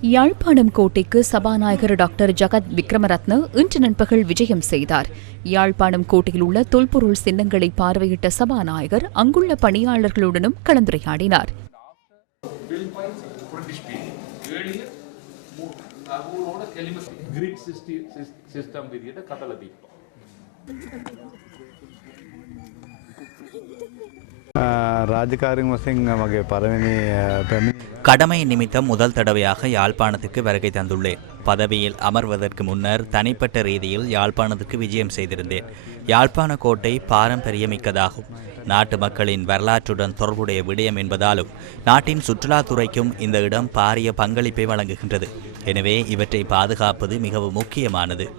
யாழ்ப்பாணம் கோட்டைக்கு சபாநாயகர் டாக்டர் ஜகத் விக்ரமரத்ன இன்று நண்பகல் விஜயம் செய்தார். யாழ்ப்பாணம் கோட்டையில் உள்ள தொல்பொருள் சின்னங்களை பார்வையிட்ட சபாநாயகர் அங்குள்ள பணியாளர்களுடனும் கலந்துரையாடினார். கிரிட் சிஸ்டம் ராஜகாரிங் கடமை நிமித்தம் முதல் தடவையாக யாழ்ப்பாணத்துக்கு வருகை தந்துள்ளேன். பதவியில் அமர்வதற்கு முன்னர் தனிப்பட்ட ரீதியில் யாழ்ப்பாணத்துக்கு விஜயம் செய்திருந்தேன். யாழ்ப்பாண கோட்டை பாரம்பரியமிக்கதாகும். நாட்டு மக்களின் வரலாற்றுடன் தொடர்புடைய விடயம் என்பதாலும் நாட்டின் சுற்றுலாத்துறைக்கும் இந்த இடம் பாரிய பங்களிப்பை வழங்குகின்றது. எனவே இவற்றை பாதுகாப்பது மிகவும் முக்கியமானது.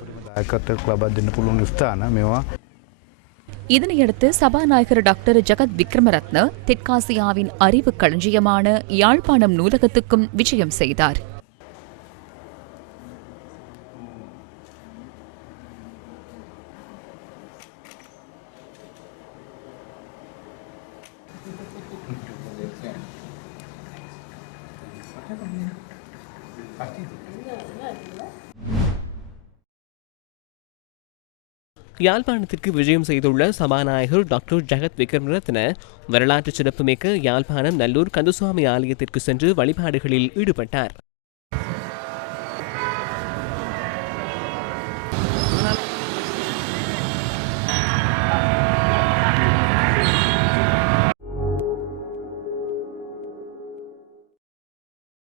இதனையடுத்து சபாநாயகர் டாக்டர் ஜெகத் விக்ரமரத்ன தெற்காசியாவின் அறிவு களஞ்சியமான யாழ்ப்பாணம் நூலகத்துக்கும் விஜயம் செய்தார். யாழ்ப்பாணத்திற்கு விஜயம் செய்துள்ள சபாநாயகர் டாக்டர் ஜெகத் விக்ரமரத்ன வரலாற்று சிறப்புமிக்க யாழ்ப்பாணம் நல்லூர் கந்தசுவாமி ஆலயத்திற்கு சென்று வழிபாடுகளில் ஈடுபட்டார்.